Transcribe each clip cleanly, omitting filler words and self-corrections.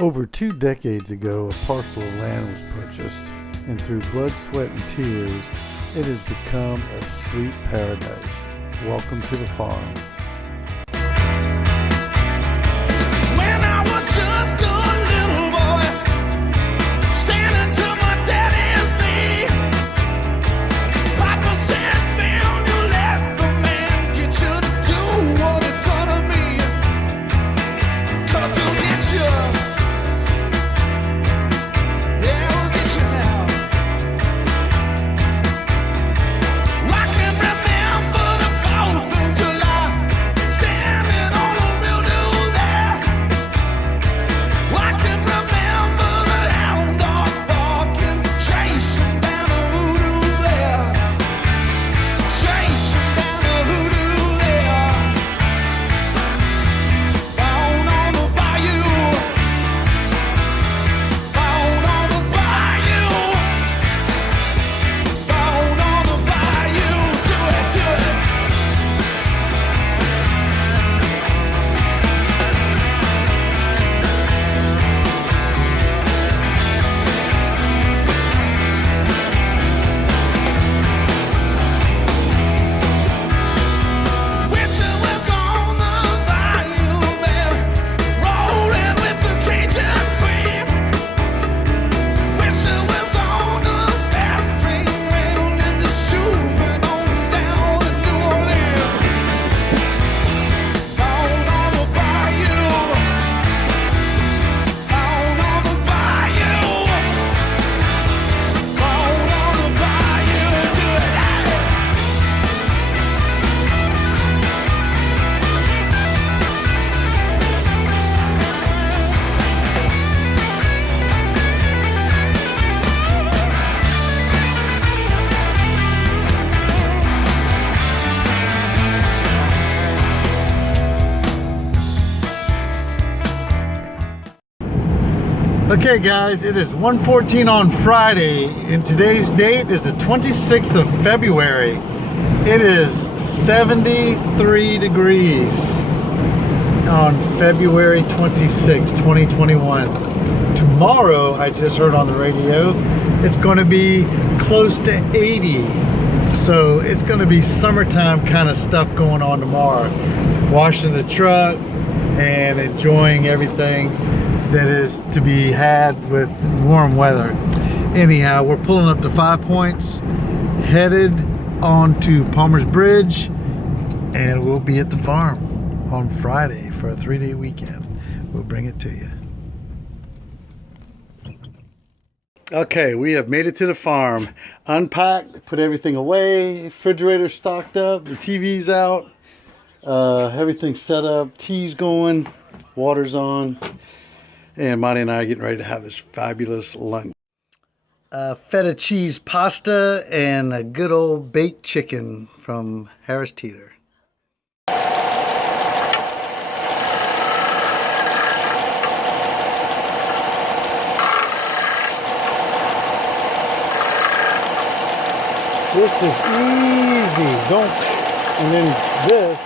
Over 2 decades ago, a parcel of land was purchased, and through blood, sweat, and tears, it has become a sweet paradise. Welcome to the farm. When I was just a little boy, standing to my daddy's knee, Papa said, "Man, you let the man get you to do what he done to me, 'cause he'll get you." Okay guys, it is 1:14 on Friday, and today's date is the 26th of February. It is 73 degrees on February 26, 2021. Tomorrow, I just heard on the radio, it's going to be close to 80. So it's going to be summertime kind of stuff going on tomorrow. Washing the truck and enjoying everything that is to be had with warm weather. Anyhow, we're pulling up to 5 Points, headed on to Palmer's Bridge, and we'll be at the farm on Friday for a 3-day weekend. We'll bring it to you. Okay, we have made it to the farm. Unpacked, put everything away, refrigerator stocked up, the TV's out, everything's set up, tea's going, water's on. And Monty and I are getting ready to have this fabulous lunch. Feta cheese pasta and a good old baked chicken from Harris Teeter. This is easy. Don't. And then this.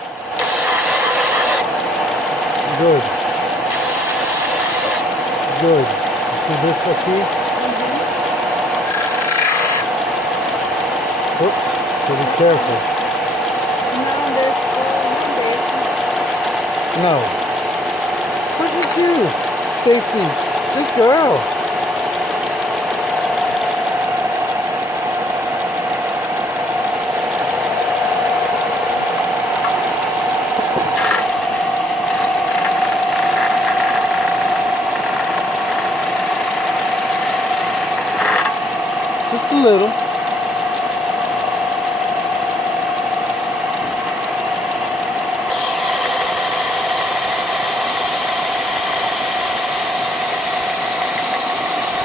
Good. Good. See this up here? Oops. So be careful. No. Look at you. Safety. Good girl. Just a little.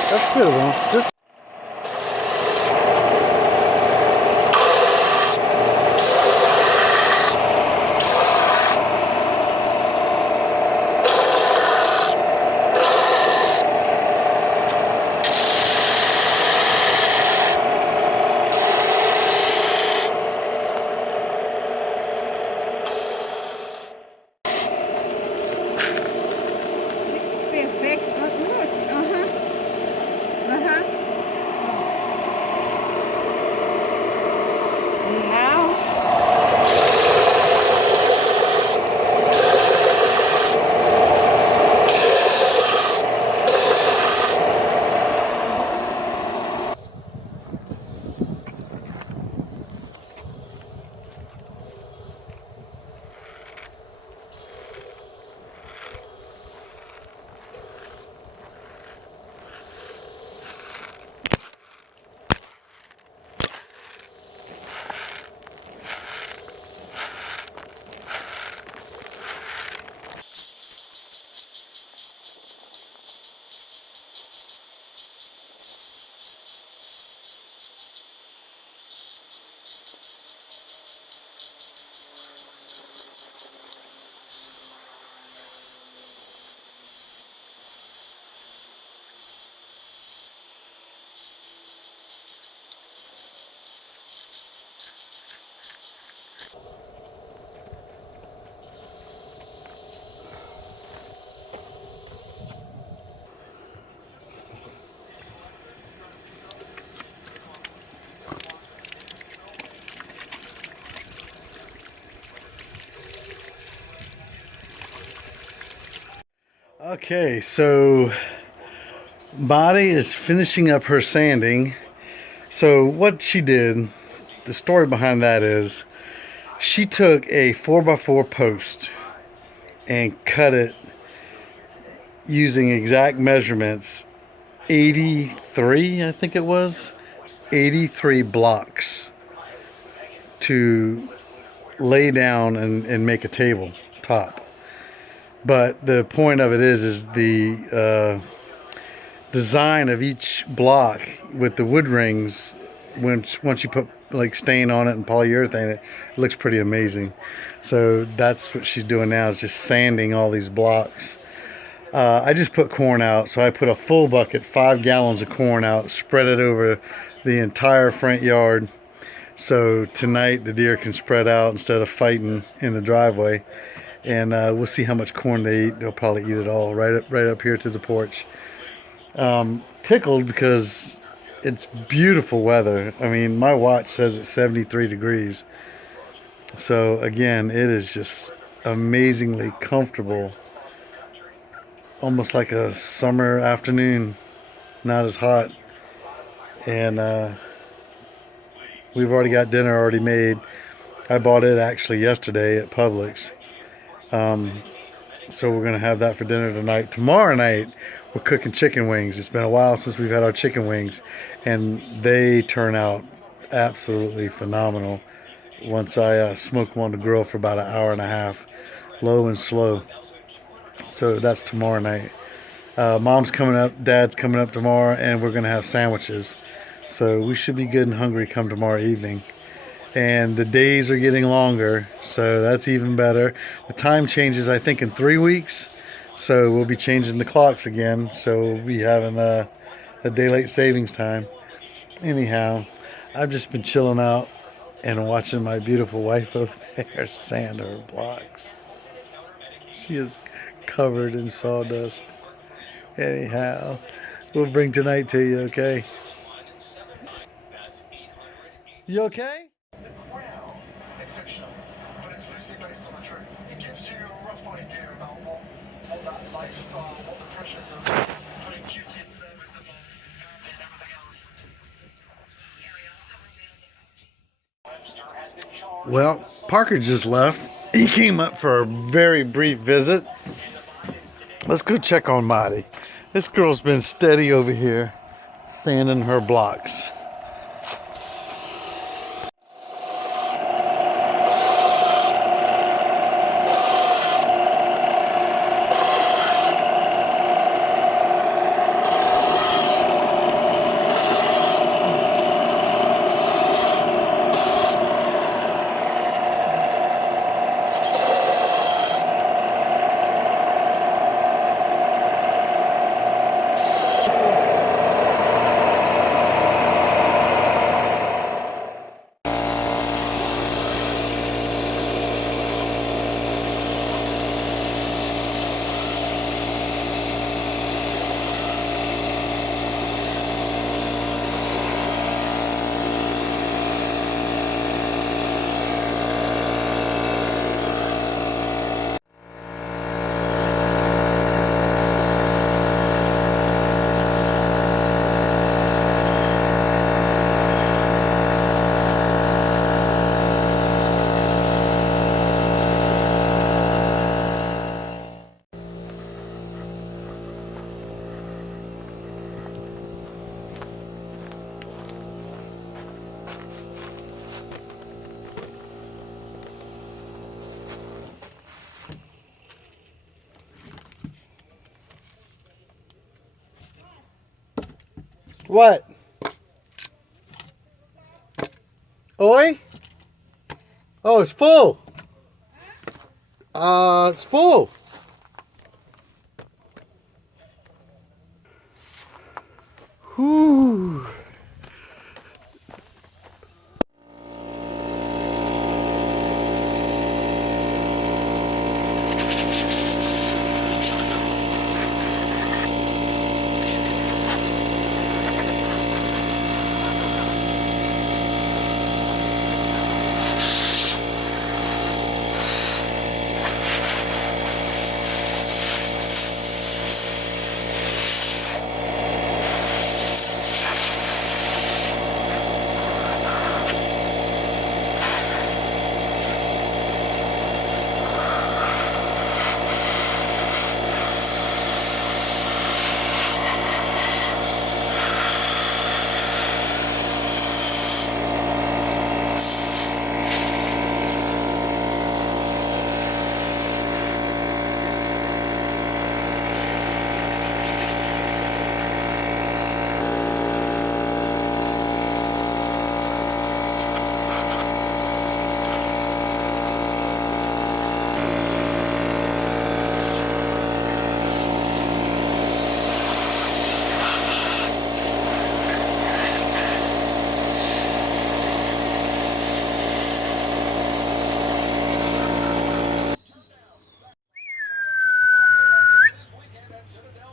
That's good, though. Just Weg. Oh, gut. Aha. Aha. Now. Okay, so Body is finishing up her sanding. So what she did, the story behind that is she took a 4x4 post and cut it using exact measurements, 83, I think it was, 83 blocks to lay down and make a table top. But the point of it is the design of each block with the wood rings. Once you put like stain on it and polyurethane, it looks pretty amazing. So that's what she's doing now, is just sanding all these blocks. I just put corn out, so I put a full bucket, 5 gallons of corn out, spread it over the entire front yard. So tonight the deer can spread out instead of fighting in the driveway. And we'll see how much corn they eat. They'll probably eat it all right up here to the porch. Tickled because it's beautiful weather. I mean, my watch says it's 73 degrees. So again, it is just amazingly comfortable. Almost like a summer afternoon, not as hot. And we've already got dinner already made. I bought it actually yesterday at Publix. So we're going to have that for dinner tonight. Tomorrow night, we're cooking chicken wings. It's been a while since we've had our chicken wings, and they turn out absolutely phenomenal once I smoke them on the grill for about an hour and a half, low and slow. So that's tomorrow night. Mom's coming up, Dad's coming up tomorrow, and we're going to have sandwiches. So we should be good and hungry come tomorrow evening. And the days are getting longer, so that's even better. The time changes, I think, in 3 weeks. So we'll be changing the clocks again. So we'll be having a daylight savings time. Anyhow, I've just been chilling out and watching my beautiful wife over there sand her blocks. She is covered in sawdust. Anyhow, we'll bring tonight to you, okay? You okay? It's fictional, but it's loosely based on the truth. It gives you a rough idea about what that lifestyle, what the pressures of putting duty and service above family and everything else. Well, Parker just left. He came up for a very brief visit. Let's go check on Marty. This girl's been steady over here, sanding her blocks. What? Oi? Oh, it's full. It's full. Whew.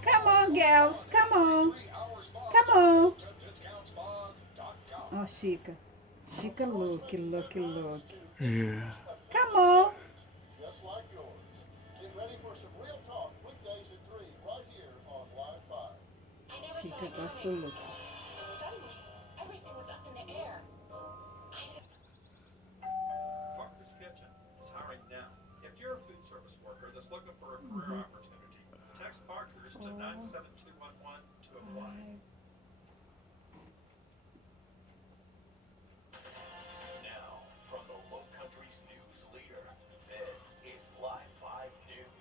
Come on, girls. Come on. Come on. Oh, Chica. Chica, look, look, look. Yeah. Come on. Just like yours. Get ready for some real talk weekdays at 3 right here on Live 5. Chica gosta do look. Parker's Kitchen is hiring now. If you're a food service worker that's looking for a career opportunity, text Parker's to 97211 to apply. Now, from the Low Country's news leader, this is Live 5 News.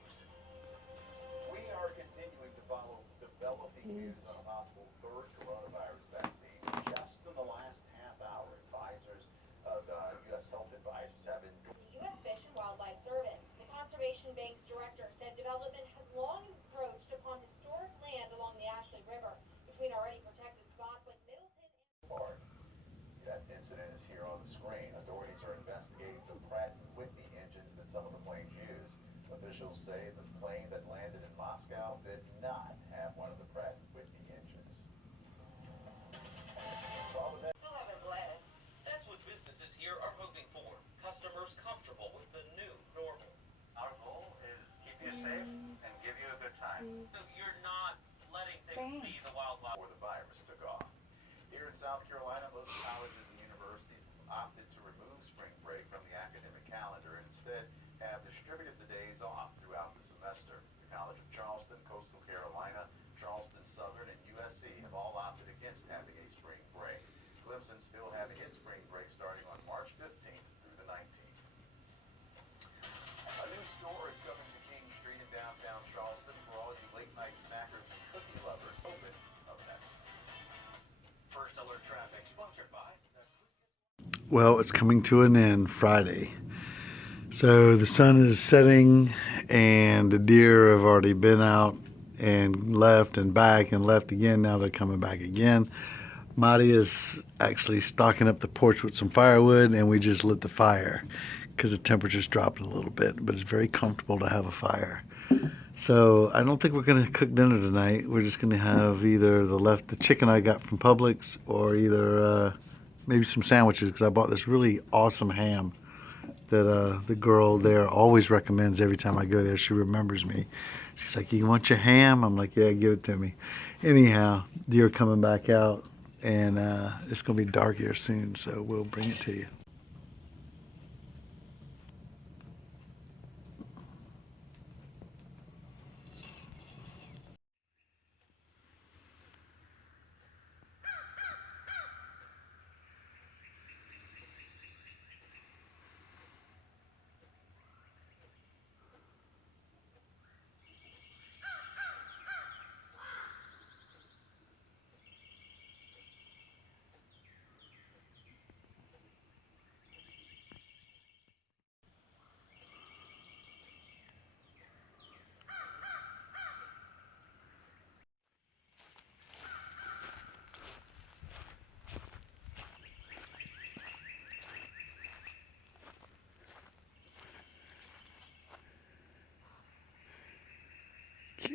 We are continuing to follow developing news on a possible third coronavirus vaccine. Just in the last half hour, advisors of U.S. health advisors have endorsed. The U.S. Fish and Wildlife Service. The Conservation Bank's director said development has long encroached upon historic land along the Ashley River between already protected spots like Middleton and Park. That incident is here on the screen. Authorities are investigating the Pratt & Whitney engines that some of the planes used. Officials say the plane that landed in Moscow did not have one of the Pratt & Whitney engines. We'll have a blast. That's what businesses here are hoping for. Customers comfortable with the new normal. Our goal is keep you safe and give you a good time. So you're not letting things be the wild wild. Before the virus took off. Here in South Carolina, most colleges and universities opted to remove spring break from the academic calendar and instead have distributed the days off throughout the semester. The College of Charleston, Coastal Carolina, Charleston Southern, and USC have all opted against having a spring break. Clemson still having its spring break starting on March 15th through the 19th. A new store is coming to King Street in downtown Charleston for all you late-night snackers and cookie lovers. Open up next. First alert traffic sponsored by. Well, it's coming to an end Friday. So the sun is setting and the deer have already been out and left and back and left again. Now they're coming back again. Marty is actually stocking up the porch with some firewood, and we just lit the fire because the temperature's dropped a little bit, but it's very comfortable to have a fire. So I don't think we're going to cook dinner tonight. We're just going to have either the chicken I got from Publix, or either maybe some sandwiches, because I bought this really awesome ham that the girl there always recommends every time I go there. She remembers me. She's like, "You want your ham?" I'm like, "Yeah, give it to me." Anyhow, deer coming back out, and it's going to be dark here soon, so we'll bring it to you.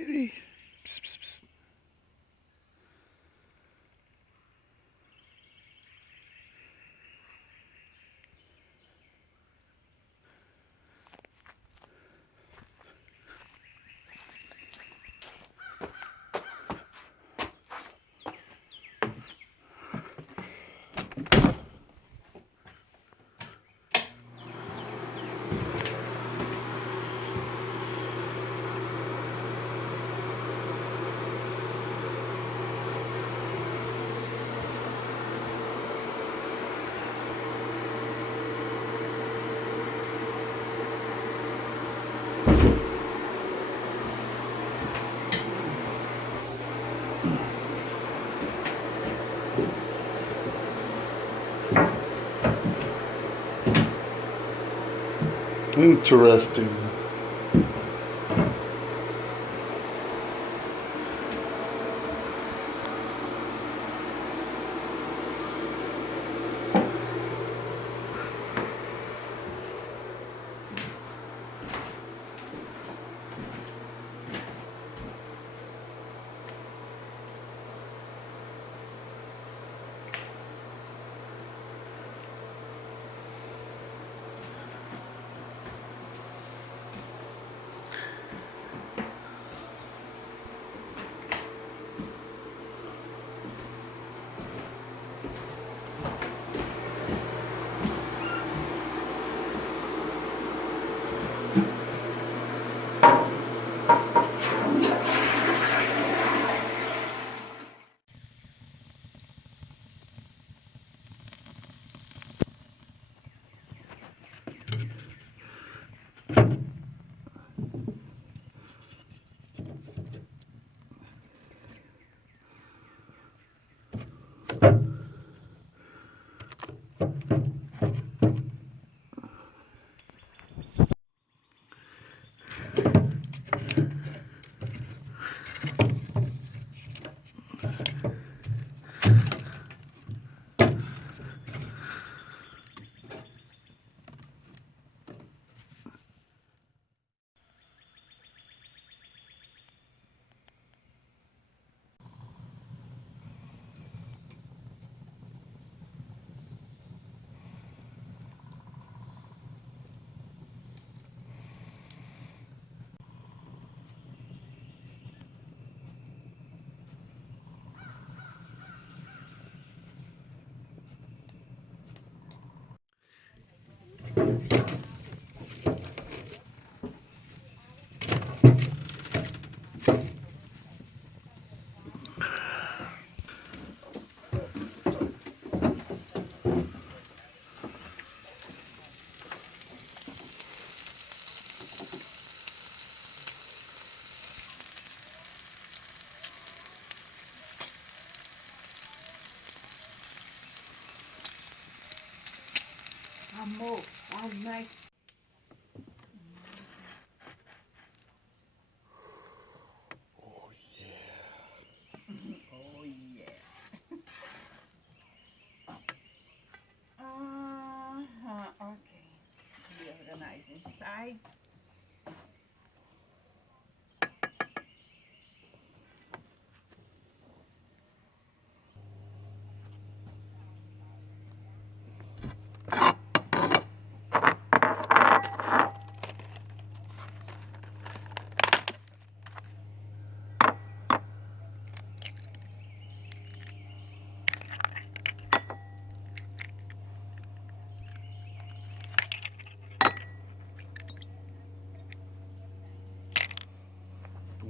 kitty. Psst, psst, psst. Interesting. Amor, all night. Oh yeah. Oh yeah. Okay. Be organized inside.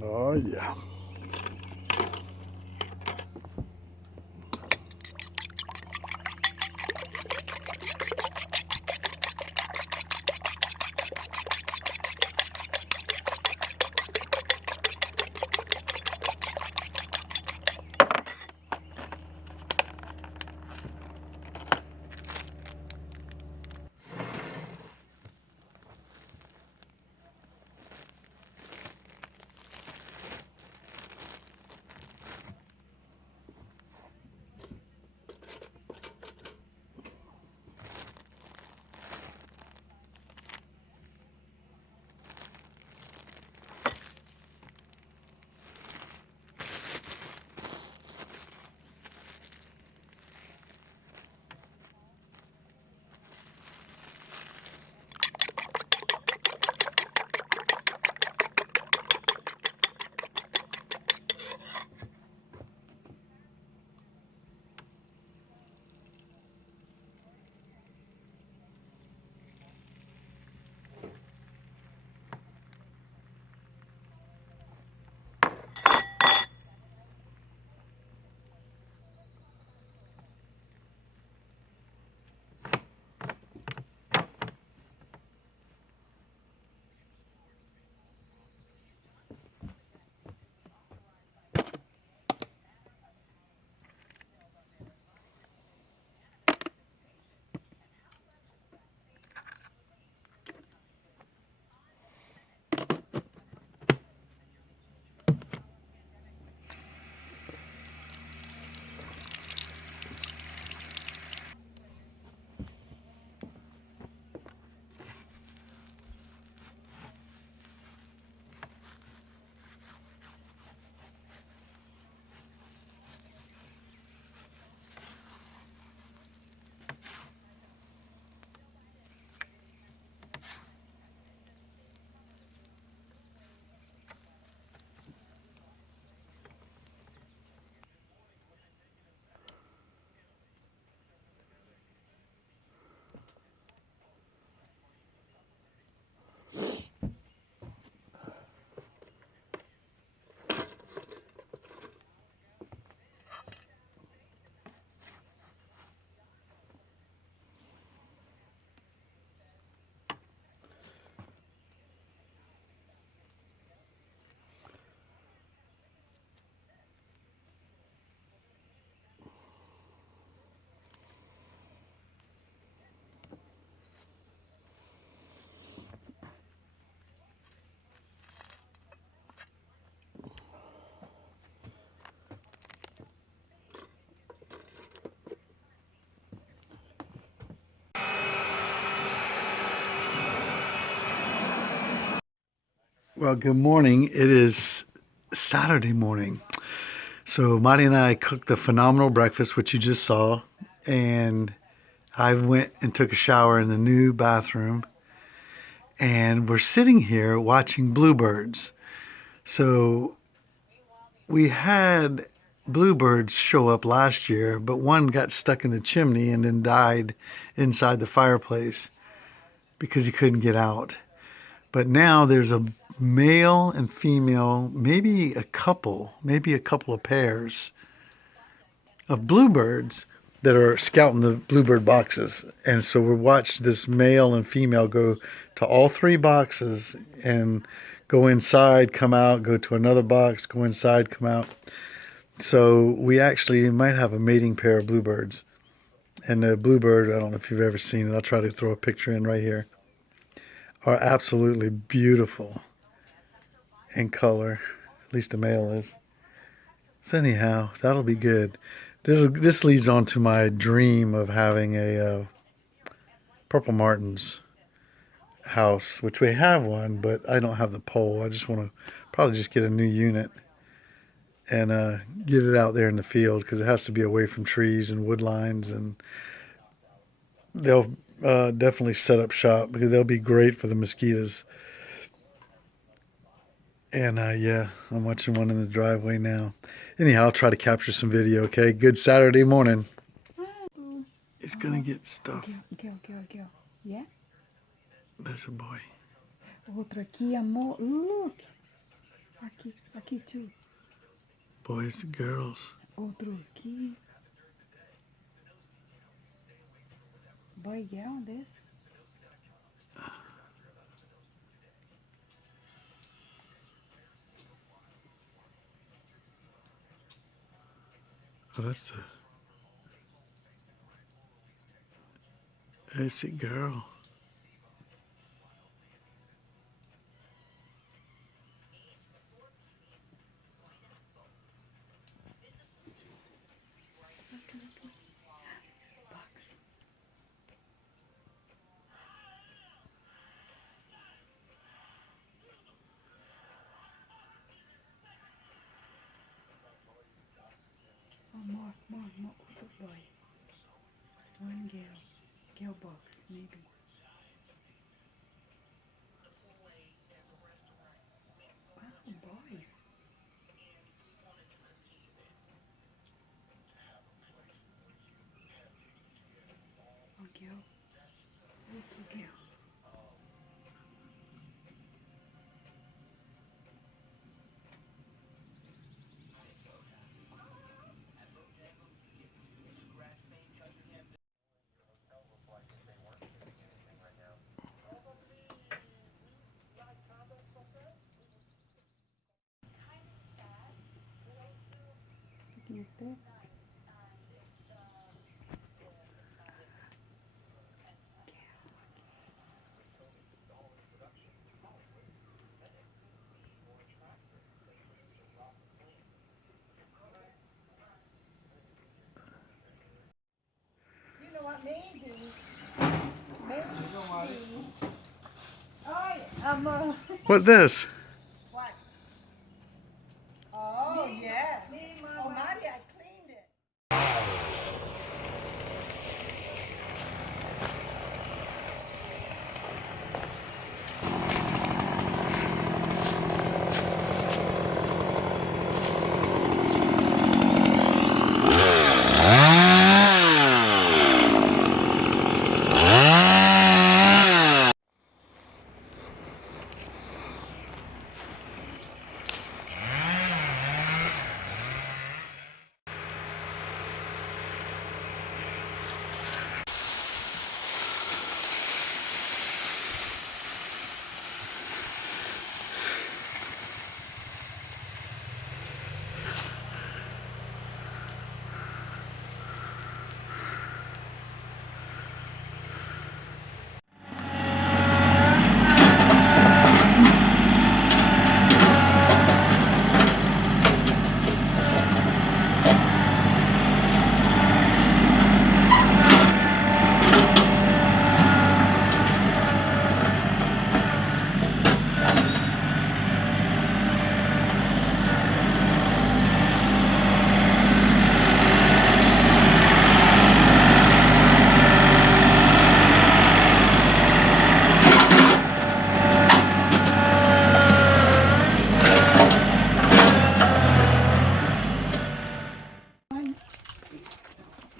Oh yeah. Well, good morning. It is Saturday morning. So Marty and I cooked a phenomenal breakfast, which you just saw, and I went and took a shower in the new bathroom, and we're sitting here watching bluebirds. So we had bluebirds show up last year, but one got stuck in the chimney and then died inside the fireplace because he couldn't get out. But now there's a male and female, maybe a couple of pairs of bluebirds that are scouting the bluebird boxes. And so we watched this male and female go to all three boxes and go inside, come out, go to another box, go inside, come out. So we actually might have a mating pair of bluebirds. And the bluebird, I don't know if you've ever seen it, I'll try to throw a picture in right here, are absolutely beautiful in color. At least the male is. So anyhow, that'll be good. This leads on to my dream of having a Purple Martin's house, which we have one, but I don't have the pole. I just want to probably just get a new unit and get it out there in the field, because it has to be away from trees and wood lines, and they'll definitely set up shop because they'll be great for the mosquitoes. And yeah, I'm watching one in the driveway now. Anyhow, I'll try to capture some video, okay? Good Saturday morning. It's gonna get stuff. Girl. Yeah? That's a boy. Outro aqui, amor. Look. Aqui too. Boys and girls. Outro aqui. Boy, girl, this. Oh, that's a girl. Box. More, outro boy. One girl box, maybe. Wow, boys. One girl. Outro girl. Gitu. You know what, maybe. Oh, yeah. What this? What? Oh, yes. Oh, Marty, I cleaned it.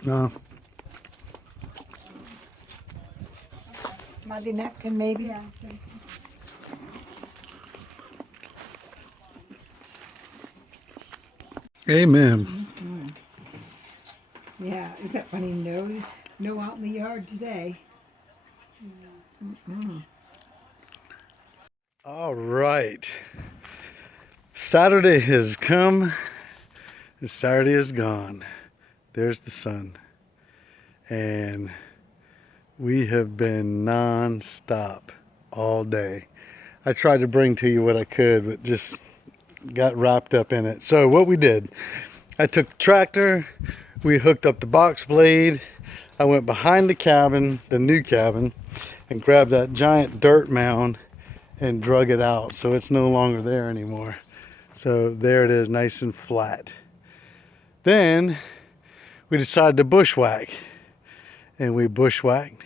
No. Muddy napkin, maybe? Yeah. Amen. Yeah, is that funny? No out in the yard today. All right. Saturday has come and Saturday is gone. There's the sun. And we have been non-stop all day. I tried to bring to you what I could, but just got wrapped up in it. So what we did, I took the tractor, we hooked up the box blade, I went behind the cabin, the new cabin, and grabbed that giant dirt mound and drug it out, so it's no longer there anymore. So there it is, nice and flat. Then we decided to bushwhack, and we bushwhacked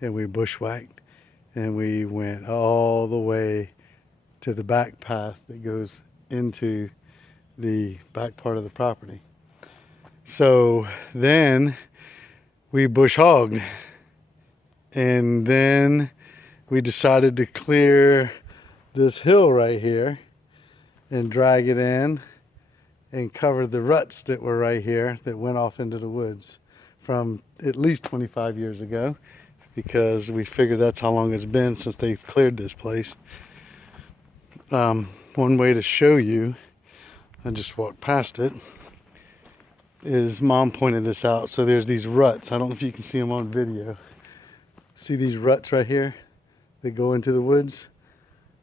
and we bushwhacked and we went all the way to the back path that goes into the back part of the property. So then we bush hogged, and then we decided to clear this hill right here and drag it in and cover the ruts that were right here that went off into the woods from at least 25 years ago, because we figured that's how long it's been since they've cleared this place. One way to show you, I just walked past it, is Mom pointed this out. So there's these ruts. I don't know if you can see them on video. See these ruts right here that go into the woods?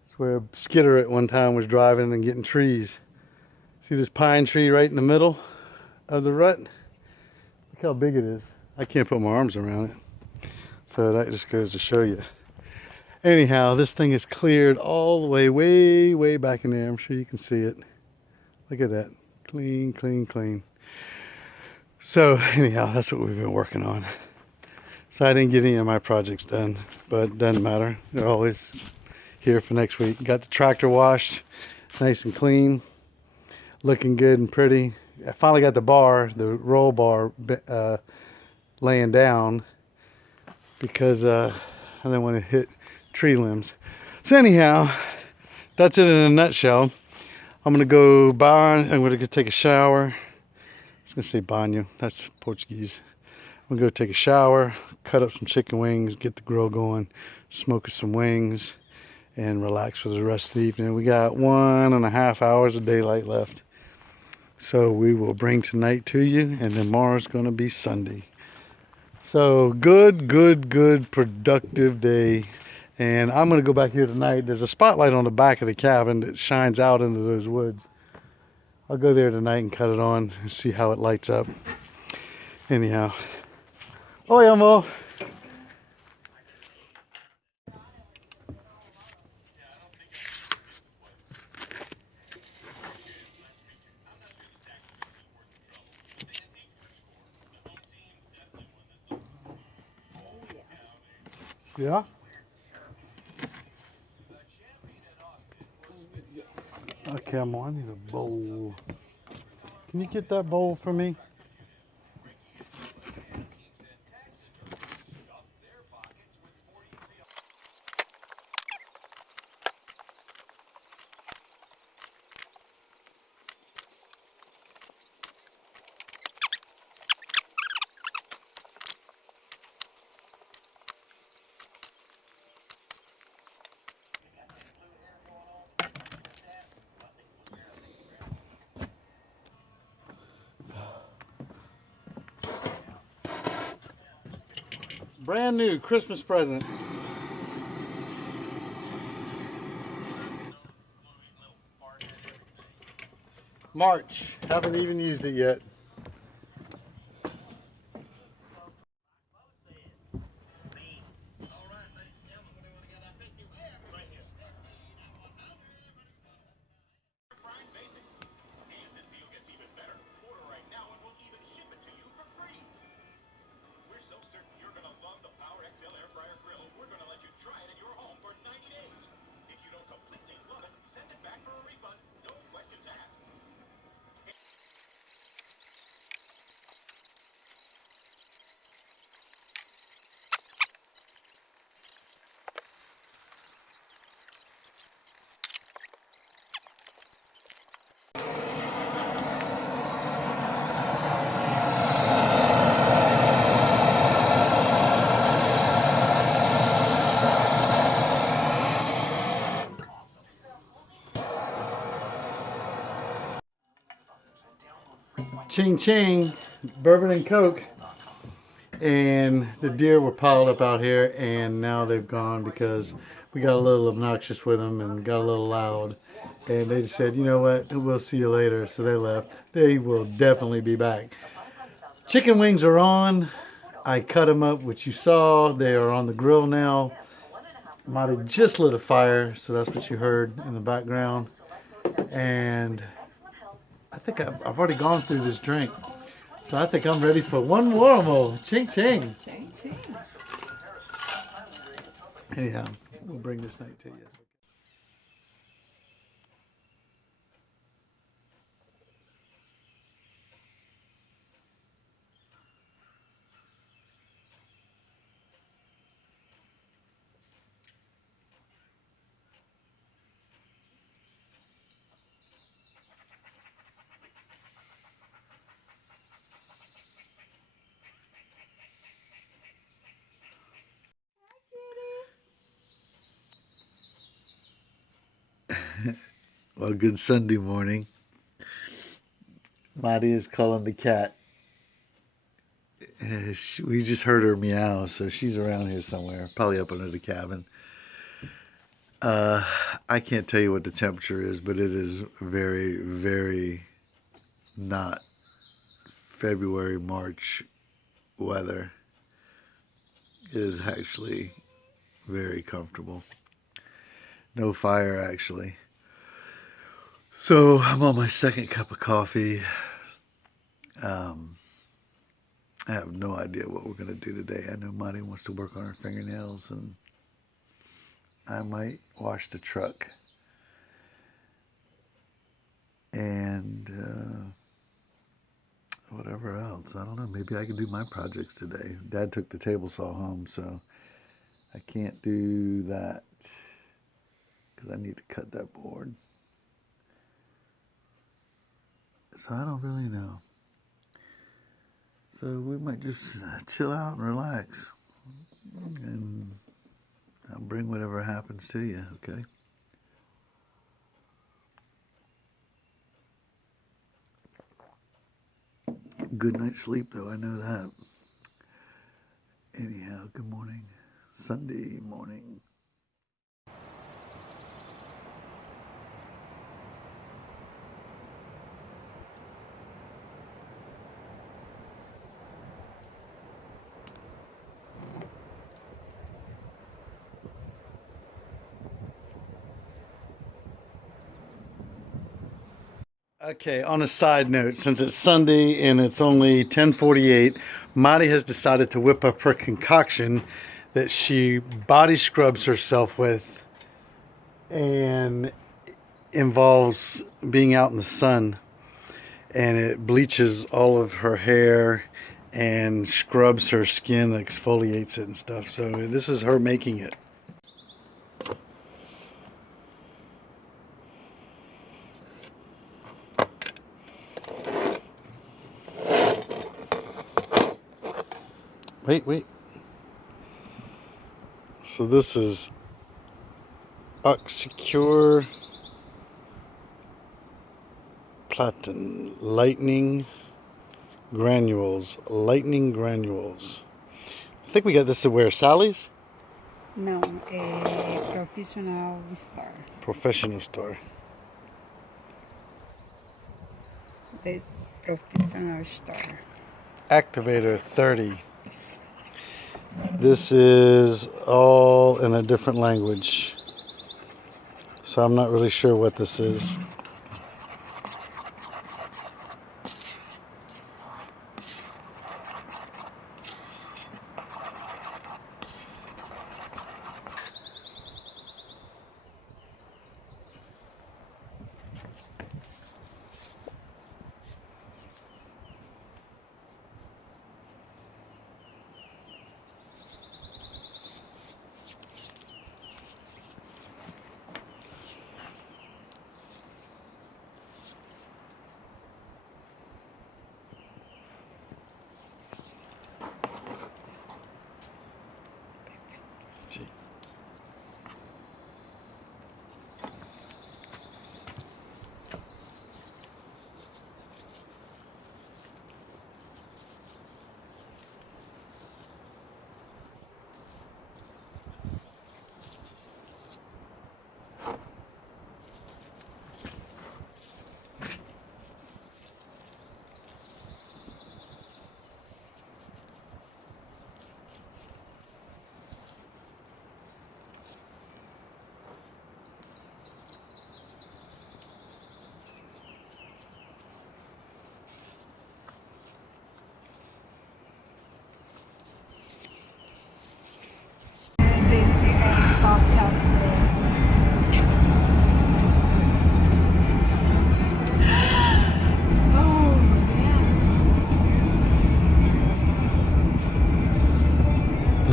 It's where Skidder at one time was driving and getting trees. See this pine tree right in the middle of the rut? Look how big it is. I can't put my arms around it. So that just goes to show you. Anyhow, this thing is cleared all the way, way back in there. I'm sure you can see it. Look at that. Clean, clean, clean. So anyhow, that's what we've been working on. So I didn't get any of my projects done, but it doesn't matter. They're always here for next week. Got the tractor washed, nice and clean, looking good and pretty. I finally got the bar, the roll bar, laying down because I didn't want to hit tree limbs. So anyhow, that's it in a nutshell. I'm gonna go I'm gonna go take a shower. I was gonna say banho, that's Portuguese. I'm gonna go take a shower, cut up some chicken wings, get the grill going, smoke some wings, and relax for the rest of the evening. We got 1.5 hours of daylight left. So we will bring tonight to you, and then tomorrow's gonna be Sunday. So good, productive day. And I'm gonna go back here tonight. There's a spotlight on the back of the cabin that shines out into those woods. I'll go there tonight and cut it on and see how it lights up. Anyhow. Oi, amor. Yeah? Okay, amor, I need a bowl. Can you get that bowl for me? Brand new Christmas present. March. Haven't even used it yet. Ching Ching, bourbon and Coke. And the deer were piled up out here, and now they've gone because we got a little obnoxious with them and got a little loud. And they just said, you know what, we'll see you later. So they left. They will definitely be back. Chicken wings are on. I cut them up, which you saw. They are on the grill now. Marty just lit a fire, so that's what you heard in the background. And I think I've already gone through this drink. So I think I'm ready for one more. Ching Ching. Ching, ching. Anyhow, we'll bring this night to you. Well, good Sunday morning. Marty is calling the cat. We just heard her meow, so she's around here somewhere, probably up under the cabin. I can't tell you what the temperature is, but it is very, very not February, March weather. It is actually very comfortable. No fire, actually. So I'm on my second cup of coffee. I have no idea what we're going to do today. I know Monty wants to work on her fingernails, and I might wash the truck. And whatever else. I don't know. Maybe I can do my projects today. Dad took the table saw home, so I can't do that because I need to cut that board. So I don't really know. So we might just chill out and relax. And I'll bring whatever happens to you, okay? Good night's sleep, though, I know that. Anyhow, good morning. Sunday morning. Okay, on a side note, since it's Sunday and it's only 10:48, Marty has decided to whip up her concoction that she body scrubs herself with, and involves being out in the sun, and it bleaches all of her hair and scrubs her skin, exfoliates it and stuff. So this is her making it. Wait. So this is Oxycure Platin Lightning Granules. I think we got this at where? Sally's? No, a professional store. Professional store. This professional store. Activator 30. This is all in a different language, so I'm not really sure what this is.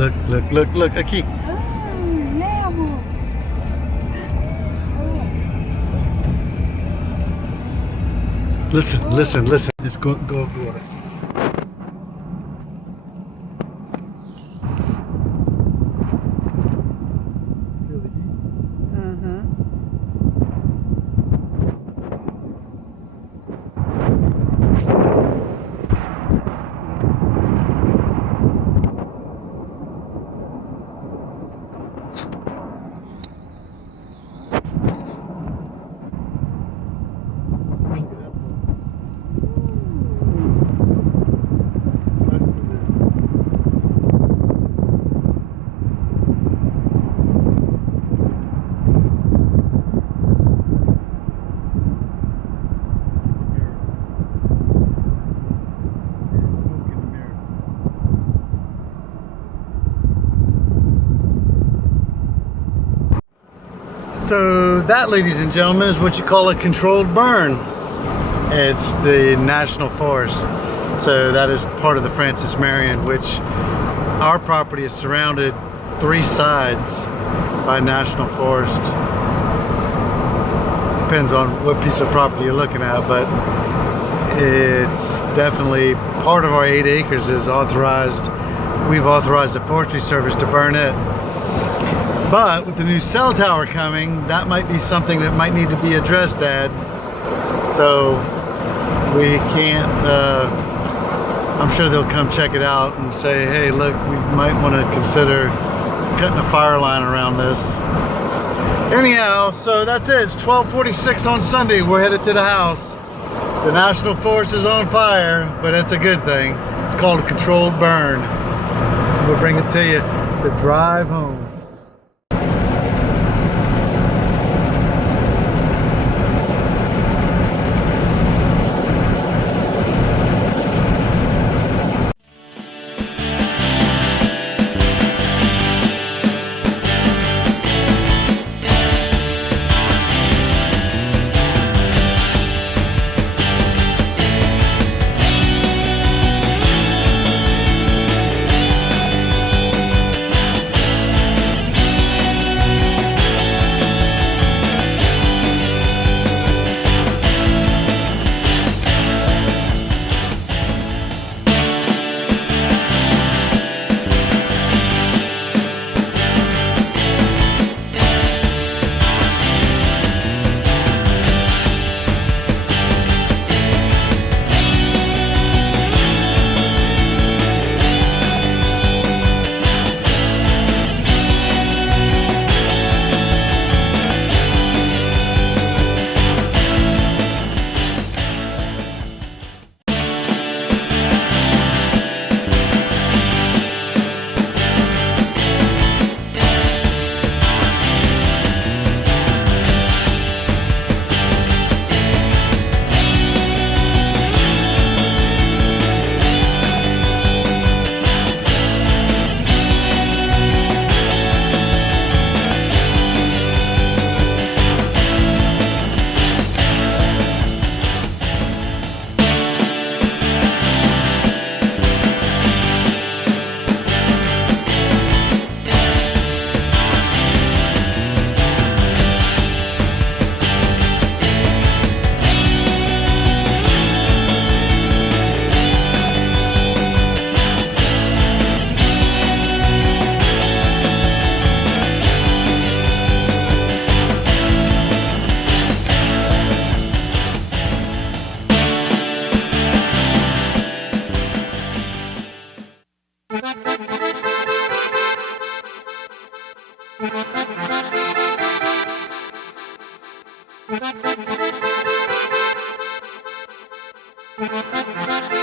Look, aqui. Levo. Listen. Let's go agora. So that, ladies and gentlemen, is what you call a controlled burn. It's the National Forest. So that is part of the Francis Marion, which our property is surrounded 3 sides by National Forest. Depends on what piece of property you're looking at, but it's definitely part of our 8 acres is authorized. We've authorized the Forestry Service to burn it. But with the new cell tower coming, that might be something that might need to be addressed, Dad. So we can't, I'm sure they'll come check it out and say, hey, look, we might want to consider cutting a fire line around this. Anyhow, so that's it. It's 12:46 on Sunday. We're headed to the house. The National Forest is on fire, but it's a good thing. It's called a controlled burn. We'll bring it to you the drive home. Thank you.